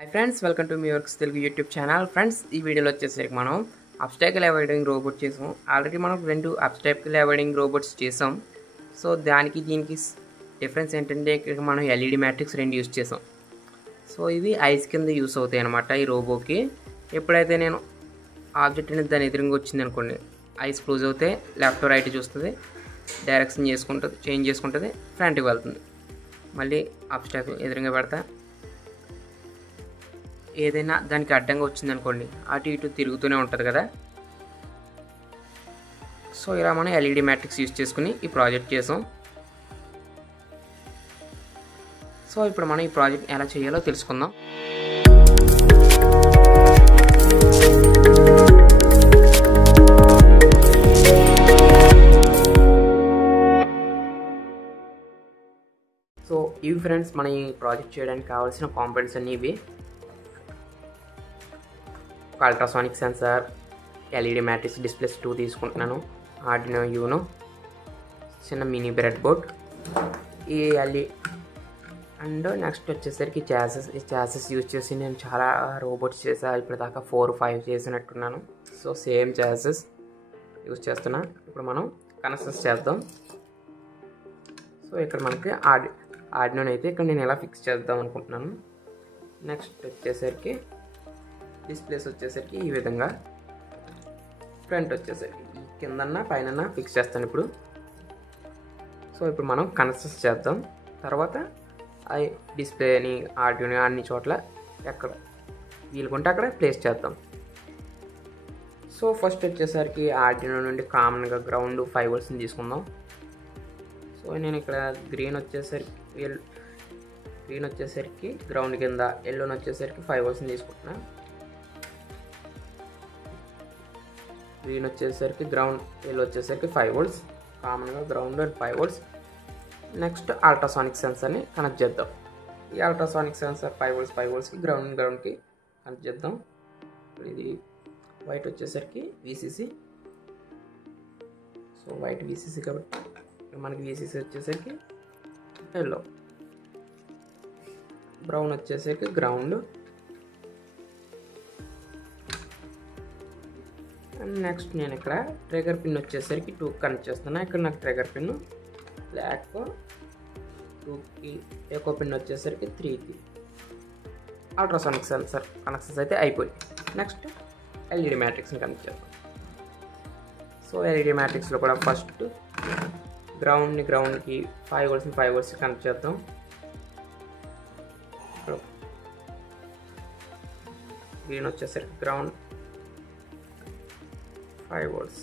Hi friends, welcome to Myorks Telugu YouTube channel. Friends, ఈ వీడియోలో వచ్చేసరికి మనం అబ్స్టాకిల్ అవాయిడింగ్ రోబోట్ చేసాం. ఆల్రెడీ మనం రెండు అబ్స్టాకిల్ అవాయిడింగ్ రోబోట్స్ చేసాం. సో దానికి దీనికి డిఫరెన్స్ ఏంటంటే ఇక్కడ మనం ఎల్ఈడి మ్యాట్రిక్స్ రెండు యూస్ చేసాం. సో ఇవి ఐస్ కింద యూస్ అవుతాయి అన్నమాట ఈ రోబోకి. ఎప్పుడైతే నేను ఆబ్జెక్ట్ అనేది దాని ఎదురుగా వచ్చింది అనుకోండి, ఐస్ క్లోజ్ అవుతే లెఫ్ట్ రైట్ చూస్తుంది, డైరెక్షన్ చేసుకుంటుంది, చేంజ్ చేసుకుంటుంది, ఫ్రంట్కి వెళ్తుంది. మళ్ళీ అబ్స్టాకిల్ ఎదురుగా పెడతా, ఏదైనా దానికి అడ్డంగా వచ్చిందనుకోండి అటు ఇటు తిరుగుతూనే ఉంటుంది కదా. సో ఇలా మనం ఎల్ఈడి మ్యాట్రిక్స్ యూజ్ చేసుకుని ఈ ప్రాజెక్ట్ చేసాం. సో ఇప్పుడు మనం ఈ ప్రాజెక్ట్ ఎలా చేయాలో తెలుసుకుందాం. సో ఇవి ఫ్రెండ్స్ మన ఈ ప్రాజెక్ట్ చేయడానికి కావాల్సిన కాంపోనెంట్స్ అన్నీ ఇవి. ఒక ultrasonic sensor, LED matrix displays 2 తీసుకుంటున్నాను, ఆర్డినో యూనో, చిన్న మినీ బ్రెడ్ బోర్డ్, ఈ అండ్ నెక్స్ట్ వచ్చేసరికి ఈ చాసెస్ యూజ్ చేసి నేను చాలా రోబోట్స్ చేసా, ఇప్పుడు దాకా 4-5 చేసినట్టున్నాను. సో సేమ్ చాసెస్ యూజ్ చేస్తున్నా. ఇప్పుడు మనం కనెక్షన్స్ చేద్దాం. సో ఇక్కడ మనకి ఆర్డినో అయితే ఇక్కడ నేను ఎలా ఫిక్స్ చేద్దాం అనుకుంటున్నాను. నెక్స్ట్ వచ్చేసరికి డిస్ప్లేస్ వచ్చేసరికి ఈ విధంగా, ఫ్రంట్ వచ్చేసరికి ఈ కిందన్నా పైన ఫిక్స్ చేస్తాను ఇప్పుడు. సో ఇప్పుడు మనం కనెక్షన్స్ చేద్దాం. తర్వాత ఆ డిస్ప్లేని ఆర్డినో అన్ని చోట్ల ఎక్కడ వీలుకుంటే అక్కడ ప్లేస్ చేద్దాం. సో ఫస్ట్ వచ్చేసరికి ఆర్డినో నుండి కామన్గా గ్రౌండ్ 5 volts తీసుకుందాం. సో నేను ఇక్కడ గ్రీన్ వచ్చేసరికి గ్రౌండ్ కింద, ఎల్లోని వచ్చేసరికి 5 volts తీసుకుంటున్నా. గ్రీన్ వచ్చేసరికి గ్రౌండ్, ఎల్లో వచ్చేసరికి 5 volts, కామన్గా ground and 5 volts. Next ultrasonic సెన్సర్ని కనెక్ట్ చేద్దాం. ఈ అల్ట్రాసానిక్ సెన్సర్ 5 voltsకి గ్రౌండ్కి కనెక్ట్ చేద్దాం. ఇది వైట్ వచ్చేసరికి విసిసి. సో వైట్ విసిసి కాబట్టి మనకి విసిసి వచ్చేసరికి ఎల్లో, బ్రౌన్ వచ్చేసరికి గ్రౌండ్. అండ్ నెక్స్ట్ నేను ఇక్కడ ట్రిగర్ పిన్ వచ్చేసరికి 2 కనెక్ట్ చేస్తున్నా. ఇక్కడ నాకు ట్రిగర్ పిన్ బ్లాక్ 2కి, ఎకో పిన్ వచ్చేసరికి 3కి. అల్ట్రాసానిక్ సెన్సర్ కనెక్షన్స్ అయితే అయిపోయి. నెక్స్ట్ ఎల్ఈడి మ్యాట్రిక్స్ని కనెక్ట్ చేద్దాం. సో ఎల్ఈడి మ్యాట్రిక్స్లో కూడా ఫస్ట్ గ్రౌండ్కి 5 volts కనెక్ట్ చేద్దాం. గ్రీన్ వచ్చేసరికి గ్రౌండ్ 5 volts.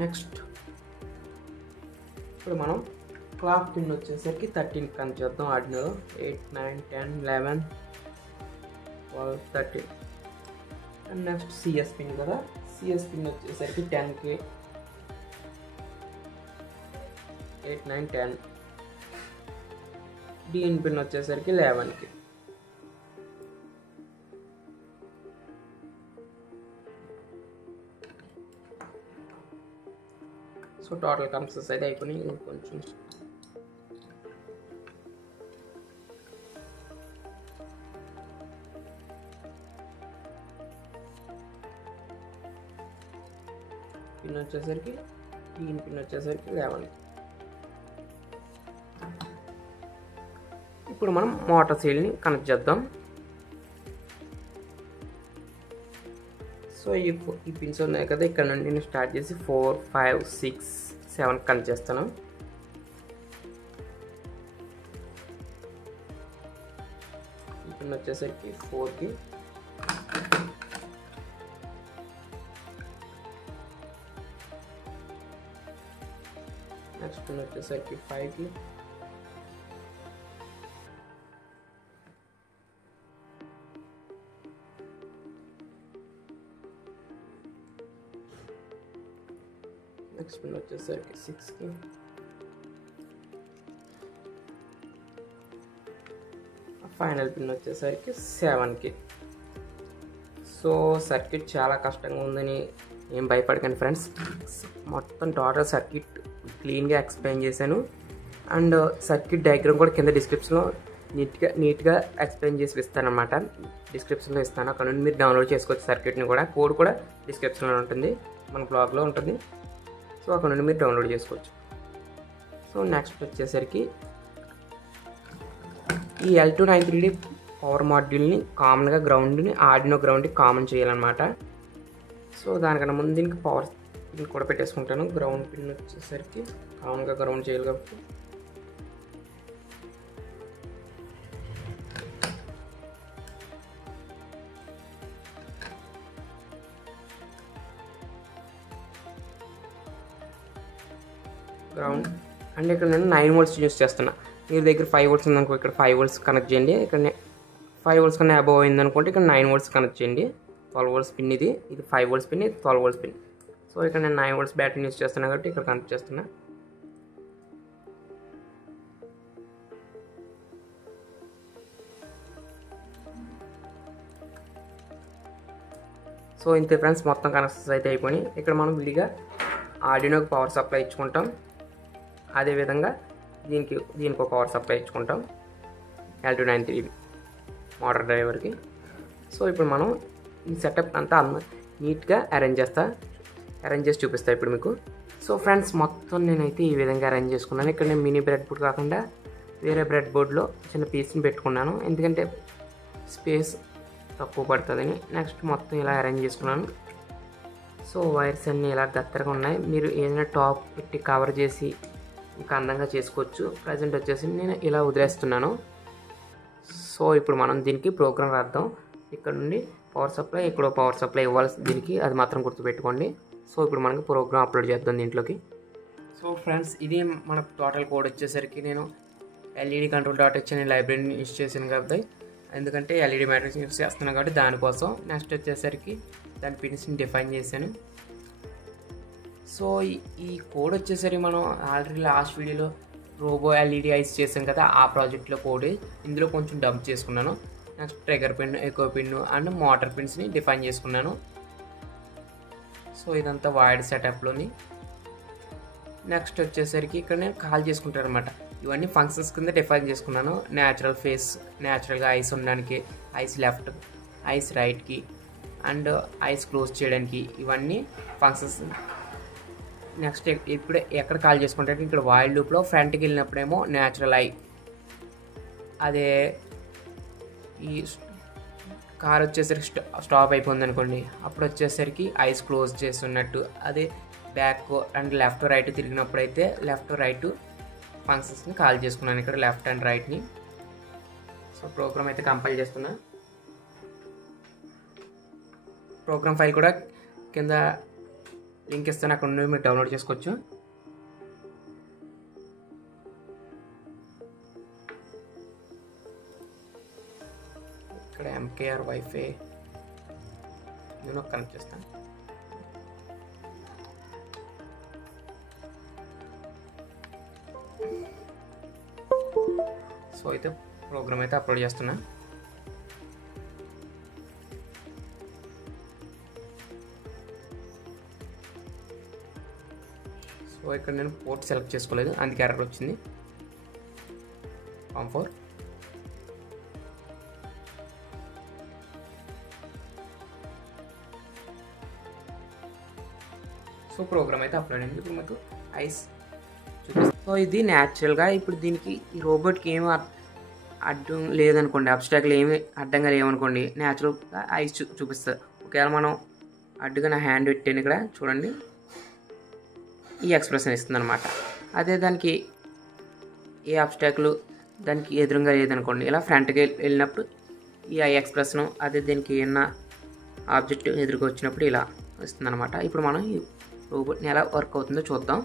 నెక్స్ట్ ఇప్పుడు మనం క్లాక్ పిన్ వచ్చేసరికి 13 కనెక్ట్ చేద్దాం. Arduino 8, 9, 10, 11, 12, 13. And next CS pin కదా, సిఎస్ పిన్ వచ్చేసరికి 10కి, 8, 9, 10. డిఎన్ పిన్ వచ్చేసరికి 11కి. సో టోటల్ కనెక్షన్స్ అయితే అయిపోయినాయి. కొంచెం పిన్ వచ్చేసరికి, గ్రీన్ పిన్ వచ్చేసరికి 11. ఇప్పుడు మనం మోటార్ సీల్ని కనెక్ట్ చేద్దాం. సో ఈ పిన్స్ ఉన్నాయి కదా, ఇక్కడ నుండి నేను స్టార్ట్ చేసి 4, 5, 6, 7 కనెక్ట్ చేస్తాను. ఈ పిన్ వచ్చేసరికి 4కి, నెక్స్ట్ పిన్ వచ్చేసరికి 5కి, నెక్స్ట్ పిన్ వచ్చేసరికి 6కి, ఫైనల్ పిన్ వచ్చేసరికి 7కి. సో సర్క్యూట్ చాలా కష్టంగా ఉందని ఏం భయపడకండి ఫ్రెండ్స్. మొత్తం టోటల్ సర్క్యూట్ క్లీన్గా ఎక్స్ప్లెయిన్ చేశాను. అండ్ సర్క్యూట్ డయాగ్రామ్ కూడా కింద డిస్క్రిప్షన్లో నీట్గా ఎక్స్ప్లెయిన్ చేసి ఇస్తానమాట. డిస్క్రిప్షన్లో ఇస్తాను, అక్కడ నుండి మీరు డౌన్లోడ్ చేసుకోవచ్చు సర్క్యూట్ని కూడా. కోడ్ కూడా డిస్క్రిప్షన్లో ఉంటుంది, మన బ్లాగ్లో ఉంటుంది. సో అక్కడ నుండి మీరు డౌన్లోడ్ చేసుకోవచ్చు. సో నెక్స్ట్ వచ్చేసరికి ఈ L293D పవర్ మాడ్యూల్ని కామన్గా గ్రౌండ్ని ఆర్డినో గ్రౌండ్కి కామన్ చేయాలన్నమాట. సో దానికన్నా ముందు దీనికి పవర్ పిన్ కూడా పెట్టేసుకుంటాను. గ్రౌండ్ పిన్ వచ్చేసరికి కామన్గా గ్రౌండ్ చేయాలి కాబట్టి గ్రౌండ్. అండ్ ఇక్కడ నేను 9 volts యూస్ చేస్తున్నా. మీ దగ్గర 5 volts ఉందనుకో, ఇక్కడ 5 volts కనెక్ట్ చేయండి. ఇక్కడ 5 volts కన్నా అబోవ్ అయిందనుకుంటే ఇక్కడ 9 volts కనెక్ట్ చేయండి. 12 volts పిన్ ఇది 5 volts పిన్, ఇది 12 volts పిన్. సో ఇక్కడ నేను 9 volts బ్యాటరీ యూస్ చేస్తున్నా కాబట్టి ఇక్కడ కనెక్ట్ చేస్తున్నా. సో ఇంతే ఫ్రెండ్స్, మొత్తం కనెక్షన్స్ అయితే అయిపోయి. ఇక్కడ మనం విడిగా ఆర్డినోకి పవర్ సప్లై ఇచ్చుకుంటాం. అదేవిధంగా దీనికి ఒక పవర్ సప్లై ఇచ్చుకుంటాం L293 మోటార్ డ్రైవర్కి. సో ఇప్పుడు మనం ఈ సెటప్ అంతా నీట్గా అరేంజ్ చేసి చూపిస్తాను ఇప్పుడు మీకు. సో ఫ్రెండ్స్, మొత్తం నేనైతే ఈ విధంగా అరేంజ్ చేసుకున్నాను. ఇక్కడ నేను మినీ బ్రెడ్ బోర్డ్ కాకుండా వేరే బ్రెడ్ బోర్డ్లో చిన్న పీస్ని పెట్టుకున్నాను, ఎందుకంటే స్పేస్ తక్కువ పడుతుందని. నెక్స్ట్ మొత్తం ఇలా అరేంజ్ చేసుకున్నాను. సో వైర్స్ అన్నీ ఇలా గత్తరగా ఉన్నాయి. మీరు ఏదైనా టాప్ పెట్టి కవర్ చేసి ఇంకా అందంగా చేసుకోవచ్చు. ప్రజెంట్ వచ్చేసి నేను ఇలా వదిలేస్తున్నాను. సో ఇప్పుడు మనం దీనికి ప్రోగ్రామ్ రాద్దాం. ఇక్కడ నుండి పవర్ సప్లై, ఇక్కడ పవర్ సప్లై ఇవ్వాలి దీనికి, అది మాత్రం గుర్తుపెట్టుకోండి. సో ఇప్పుడు మనకి ప్రోగ్రామ్ అప్లోడ్ చేద్దాం దీంట్లోకి. సో ఫ్రెండ్స్, ఇది మన టోటల్ కోడ్ వచ్చేసరికి నేను LED control.h అనే లైబ్రరీని యూస్ చేశాను కాబట్టి, ఎందుకంటే LED మ్యాట్రిక్స్ యూస్ చేస్తున్నాను కాబట్టి దానికోసం. నెక్స్ట్ వచ్చేసరికి దాని పిన్స్ని డిఫైన్ చేశాను. సో ఈ కోడ్ వచ్చేసరికి మనం ఆల్రెడీ లాస్ట్ వీడియోలో రోబో LED ఐస్ చేసాం కదా, ఆ ప్రాజెక్ట్లో కోడ్ ఇందులో కొంచెం డంప్ చేసుకున్నాను. Next trigger pin, echo pin and motor పిన్స్ని డిఫైన్ చేసుకున్నాను. సో ఇదంతా వైడ్ సెటప్లోని. నెక్స్ట్ వచ్చేసరికి ఇక్కడ నేను కాల్ చేసుకుంటాను అనమాట. ఇవన్నీ ఫంక్షన్స్ కింద డిఫైన్ చేసుకున్నాను. న్యాచురల్ ఫేస్, న్యాచురల్గా ఐస్ ఉండడానికి, ఐస్ లెఫ్ట్, ఐస్ రైట్కి అండ్ ఐస్ క్లోజ్ చేయడానికి, ఇవన్నీ ఫంక్షన్స్. నెక్స్ట్ ఇప్పుడు ఎక్కడ కాల్ చేసుకుంటే ఇక్కడ వైల్డ్ లూప్లో ఫ్రంట్కి వెళ్ళినప్పుడేమో న్యాచురల్ ఐ, అదే ఈ కార్ వచ్చేసరికి స్టాప్ అయిపోయింది అనుకోండి, అప్పుడు వచ్చేసరికి ఐస్ క్లోజ్ చేస్తున్నట్టు. అదే బ్యాక్ అండ్ లెఫ్ట్ రైట్ తిరిగినప్పుడు అయితే లెఫ్ట్ రైట్ ఫంక్షన్స్ని కాల్ చేసుకున్నాను ఇక్కడ లెఫ్ట్ అండ్ రైట్ని. సో ప్రోగ్రామ్ అయితే కంపైల్ చేస్తున్నా. ప్రోగ్రామ్ ఫైల్ కూడా కింద లింక్ ఇస్తాను, అక్కడ నుండి మీరు డౌన్లోడ్ చేసుకోవచ్చు. ఇక్కడ MKR వైఫై నేను కనెక్ట్ చేస్తాను. సో అయితే ప్రోగ్రామ్ అయితే అప్లోడ్ చేస్తున్నా. సో ఇక్కడ నేను పోర్ట్ సెలెక్ట్ చేసుకోలేదు, అందుకే ఎర్రర్ వచ్చింది. COM4 సో ప్రోగ్రామ్ అయితే అప్లోడ్ అయింది. ఇప్పుడు మీకు ఐస్ చూపిస్తాను. సో ఇది న్యాచురల్గా ఇప్పుడు దీనికి ఈ రోబోట్కి ఏమి అడ్డం లేదనుకోండి, అబ్స్ట్రాక్ట్లు ఏమి అడ్డంగా లేవనుకోండి, న్యాచురల్గా ఐస్ చూపిస్తుంది. ఒకవేళ మనం అడ్డుగా నా హ్యాండ్ పెట్టాను ఇక్కడ చూడండి, ఈ ఎక్స్ప్రెషన్ ఇస్తుంది అనమాట. అదే దానికి ఏ అబ్స్ట్రాక్లు దానికి ఎదురుగా లేదనుకోండి, ఇలా ఫ్రంట్కి వెళ్ళినప్పుడు ఈ ఐ ఎక్స్ప్రెషను, అదే దీనికి ఏమన్నా ఆబ్జెక్ట్ ఎదురుగా వచ్చినప్పుడు ఇలా వస్తుంది అనమాట. ఇప్పుడు మనం ఈ రోబోట్ని ఎలా వర్క్ అవుతుందో చూద్దాం.